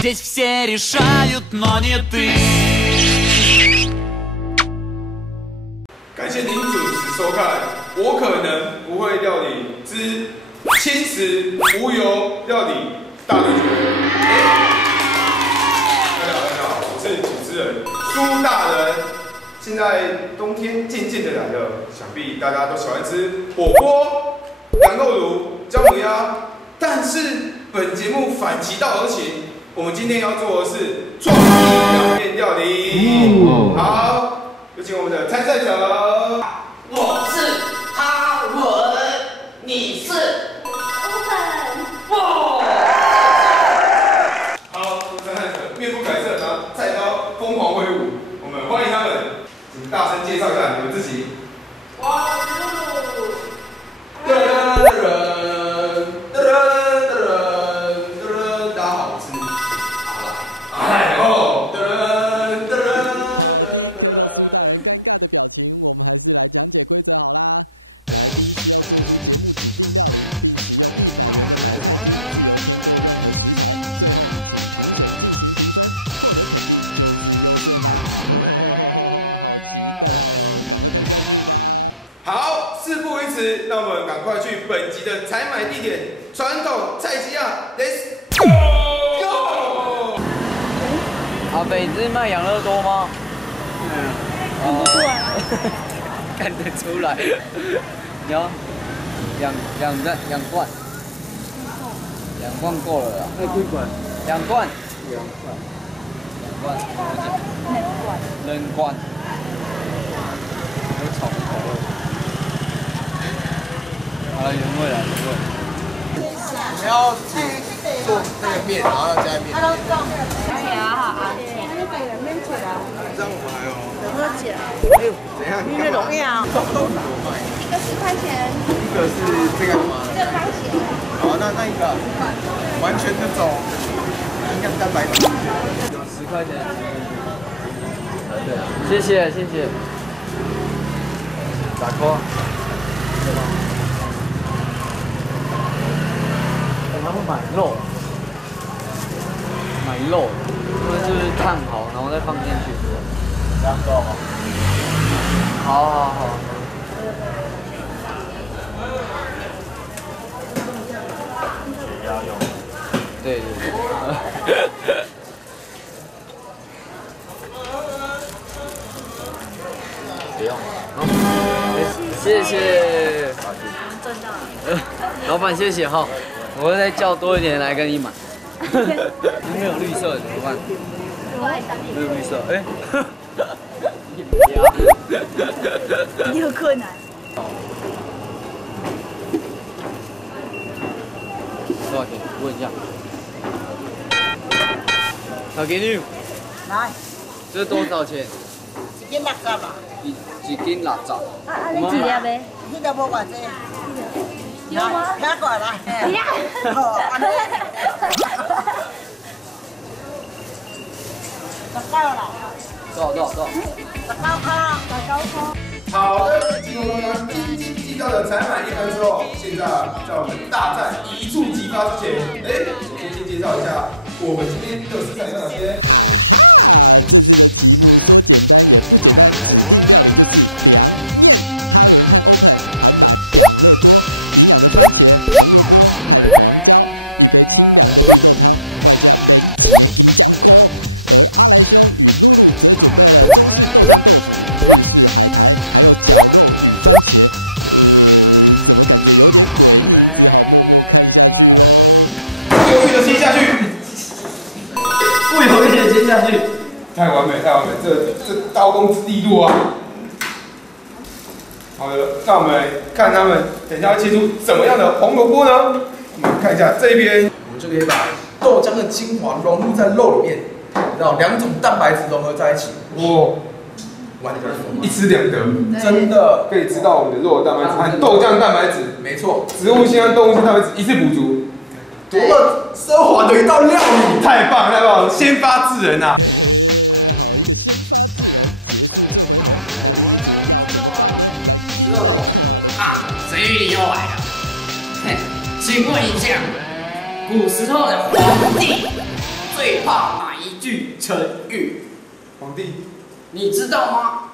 Здесь все решают, но не ты。感谢您准时收看《我可能不会料理之轻食无油料理大对决》。大家好，我是主持人苏大人。现在冬天渐渐的来了，想必大家都喜欢吃火锅、羊肉炉、姜母鸭，但是本节目反其道而行。 我们今天要做的是创意表面料理。好，有请我们的参赛者。我是哈文，你是欧本。不。好，参赛者面不改色，然后菜刀疯狂挥舞。我们欢迎他们，请大声介绍一下你们自己。好，事不宜迟，那我们赶快去本集的采买地点——传统菜市场 ，Let's go！ 阿北，你是卖养乐多吗？看不出来，看得出来。你要两罐，2罐够了啦。那几罐？2罐。2罐。2罐。有炒口味。好了，原味了，原味。你要做那个面，然后要加面。这样我们还有有没有减？哎呦，怎样？因为容易啊。一个10块钱。一个是这个吗？这个番茄。好，那一个完全那种营养蛋白质。有10块钱。对，谢谢谢谢。咋说？他们买肉，那就是烫好，然后再放进去。这样够吗？好。也要用。对。不用。谢谢。赚到了。老板谢谢哈。我会再叫多一点来跟你买。没有绿色怎么办？没有绿色，哎。你有困难。多少钱？问一下。好，给你。来，这多少钱？一斤60嘛。一斤60。你几粒呗？迄个无偌济。有吗？拿过来。不要。19啦。多少？19块。好的，经过刚刚斤斤计较的采买一番之后，现在在我们大战一触即发之前，首先介绍一下我们今天的食材有哪些。 下去，太完美，这刀工之利落啊！好的，那我们来看他们等一下会切出怎么样的红萝卜呢？我们看一下这边，我们就可以把豆浆的精华融入在肉里面，然后2种蛋白质融合在一起，哇，完全一吃两得，真的可以吃到我们的肉的蛋白质和豆浆蛋白质，没错，植物性和动物性蛋白质一次补足，多么奢华的一道料理！太棒了，先发制人啊！知道了啊，谁与你又来了？请问一下，古时候的皇帝最怕哪一句成语？皇帝，你知道吗？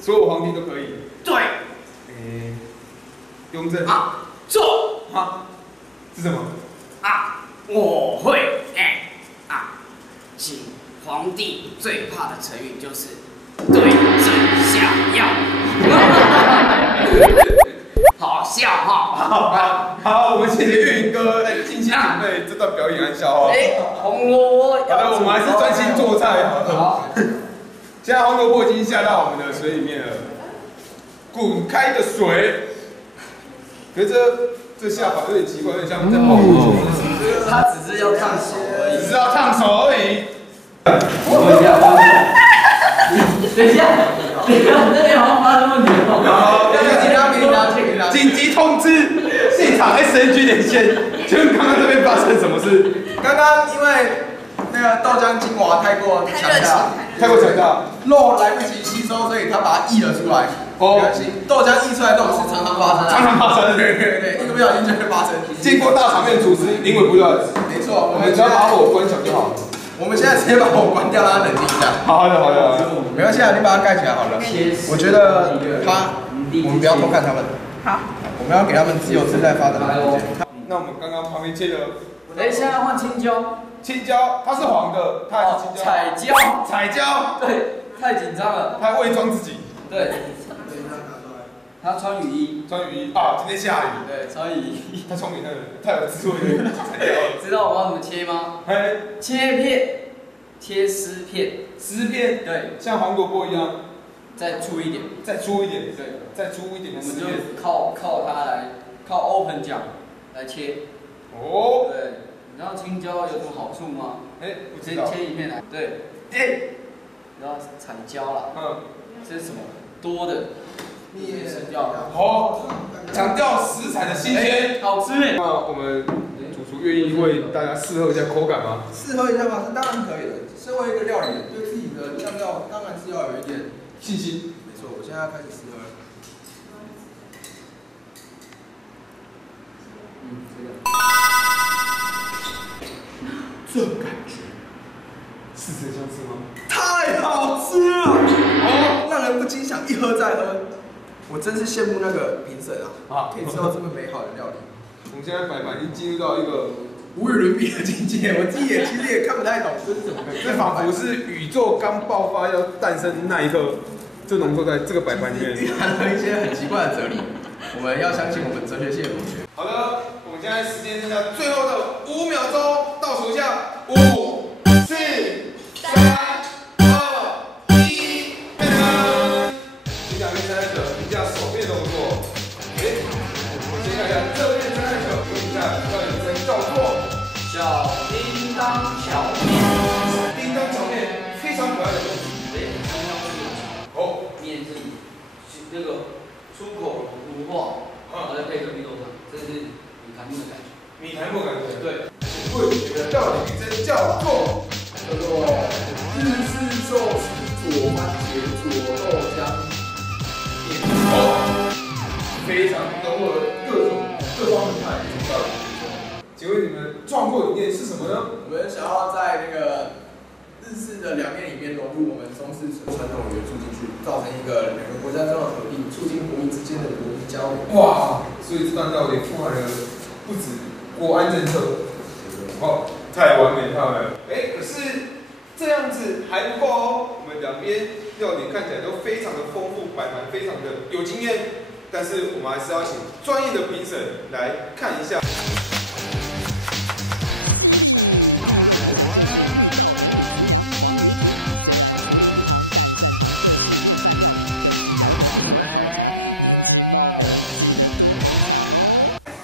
所有皇帝都可以。对。雍正啊，错啊，是什么？啊，我会请皇帝最怕的成语就是对症下药。好笑哈！好，我们谢谢玉云哥精心准备这段表演和笑话。红萝卜。好的，我们还是专心做菜。好。现在红萝卜已经下到我们的水里面了，滚开的水。可是这下法有点奇怪，有点像在泡沫。他只是要烫手而已。只是要烫手而已。等一下，那边好像发生问题了。紧急通知，现场 SNG 连线，请问刚刚这边发生什么事？刚刚因为那个豆浆精华太过强大，肉来不及吸收，所以它把它溢了出来。没关系，豆浆溢出来这种事常常发生，对，一个不小心就会发生。经过大场面处置，临危不乱。没错，我们只要把火关小就好了。我们现在直接把火关掉，让它冷静一下。好的，没关系啊，你把它盖起来好了。我觉得我们不要偷看他们。好，我们要给他们自由自在发展的空间。那我们刚刚旁边切的，现在换青椒。青椒，它是黄的，它还是青椒。彩椒。对，太紧张了。他伪装自己。对。他穿雨衣啊！今天下雨。对，穿雨衣。太聪明了，太有智慧了。知道我要怎么切吗？切片，切丝片。丝片。对，像黄萝卜一样。再粗一点。对，再粗一点的丝片。我们就靠它来，靠 open 角来切。哦。对，你知道青椒有什么好处吗？不知道。切一片来。对。然后彩椒啦。这是什么？多的。好，强调食材的新鲜，好吃。那我们主厨愿意为大家试喝一下口感吗？试喝一下吗？是当然可以的。身为一个料理人，对自己的酱料当然是要有一点信心。没错，我现在要开始试喝了。这感觉似曾相识吗？太好吃了！让人不禁想一喝再喝。我真是羡慕那个评审啊，可以吃到这么美好的料理。我们现在摆盘已经进入到一个无与伦比的境界，我自己其实也看不太懂这是怎么个。这仿佛是宇宙刚爆发要诞生那一刻，就浓缩在这个摆盘里面，蕴含了一些很奇怪的哲理。我们要相信我们哲学系的同学。好的，我们现在时间剩下最后的5秒钟，倒数一下，5、4、3、2、1，开始。请两位参赛者评价手边的动作。我们先看一下这边参赛者，问一下这个名称叫做小叮当小面。叮当小面，非常可爱的东西。面是那个出口融化，然后再配个绿豆汤，这是米苔目的感觉。米苔目感觉。对。请问你的料理名称叫做日式寿司佐番茄佐豆浆。非常懂我各方面的料理。请问你们创作理念是什么呢？我们想要在那个日式的凉面里面融入我们中式传统元素进去，造成一个两个国家之间的合并，促进国民之间的国民交流。哇！所以这道料理富含了不止国安政策，太完美了。可是这样子还不够哦。我们两边料理看起来都非常的丰富，摆盘非常的有经验，但是我们还是要请专业的评审来看一下。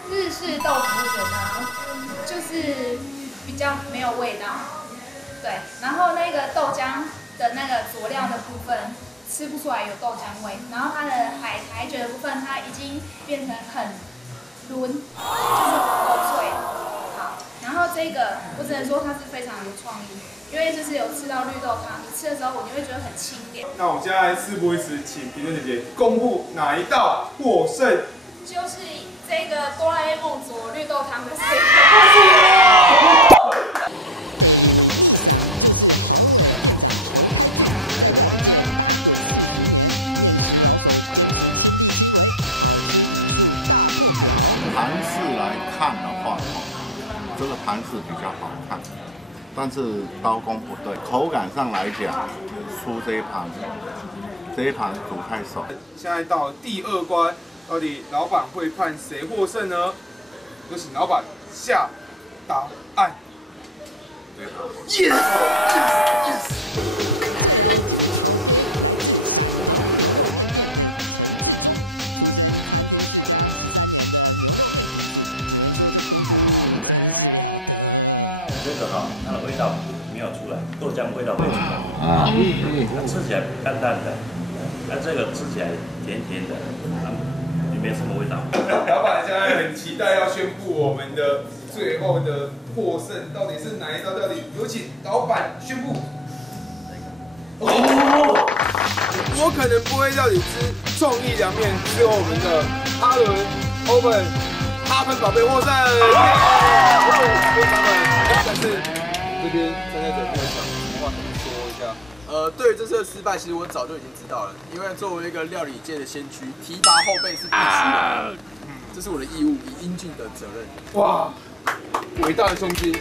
日式豆腐卷呢，就是比较没有味道，对。然后那个豆浆的那个佐料的部分吃不出来有豆浆味，然后它的海苔卷的部分，它已经变成很润，就是口脆。好，然后这个我只能说它是非常有创意，因为就是有吃到绿豆汤，你吃的时候你会觉得很清凉。那我们现在事不宜迟，请评审姐姐公布哪一道获胜。就是这个哆啦 A 梦佐绿豆汤的这个。看的话，这个盘是比较好看，但是刀工不对，口感上来讲输这一盘，这一盘煮太熟。现在到第2关，到底老板会判谁获胜呢？有请老板下答案。Yes! Yes! 这个哈，它的味道没有出来，豆浆味道没有出来啊，它吃起来淡淡的，那这个吃起来甜甜的，也没什么味道。老板现在很期待要宣布我们的最后的获胜到底是哪一道料理？有请老板宣布。我可能不会料理之创意凉面，只有我们的阿伦、Owen、哈芬宝贝获胜。但是这边参加者不会讲话，说一下。对于这次的失败，其实我早就已经知道了，因为作为一个料理界的先驱，提拔后辈是必须的，这是我的义务，以应尽的责任。哇，伟大的胸襟！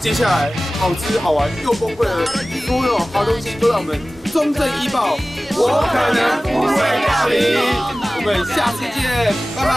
接下来，好吃、好玩又崩溃的所有好东西都让我们中正医报，我可能不会料理。我们下次见，拜拜。